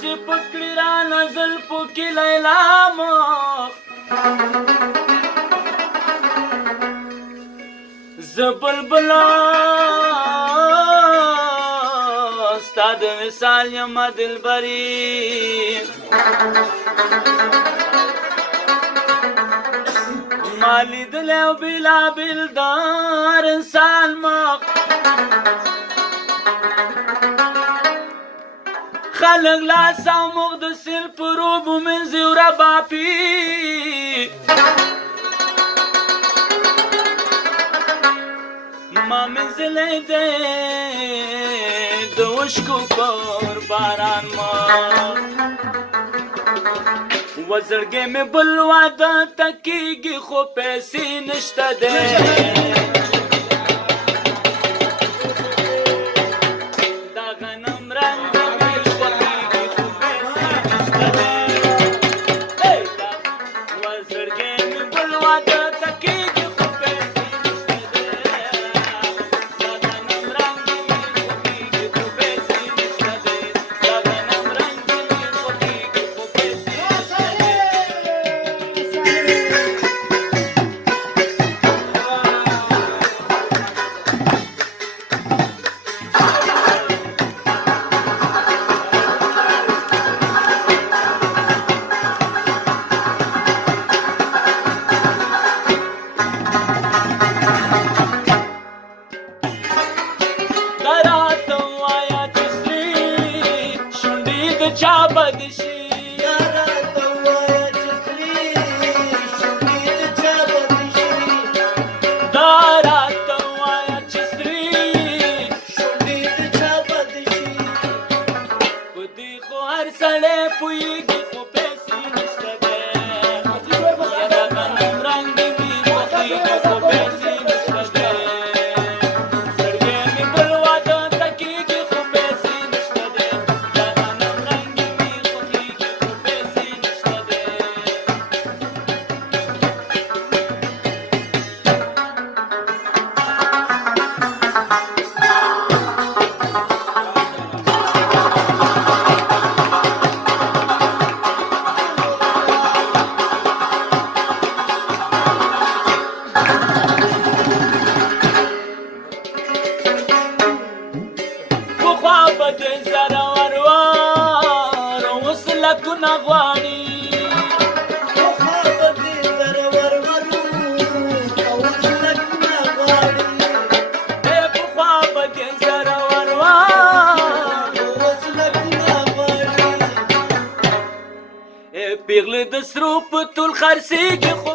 سی پکړی را نزل پوکی لیلا مخ زبلبلا استاد مثال یما دلبری مالی دلیو بلا بلدار انسان مخ خلق لاسا و مغدسل پروب و منزی و رباپی ما منزل ده دوشکو پر باران ما وزرگی می بلواده تکیگی خو پیسی نشته ده پیغله د سرو په ټول خرڅېږي خو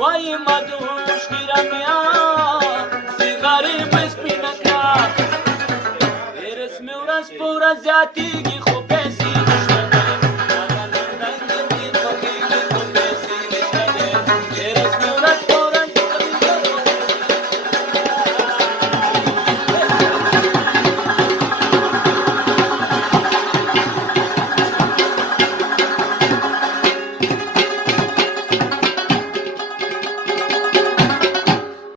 وای مدهوش گیرم یا نارې مې سپینه کړه رسمي ورځ په ورځ زیاتېږي خو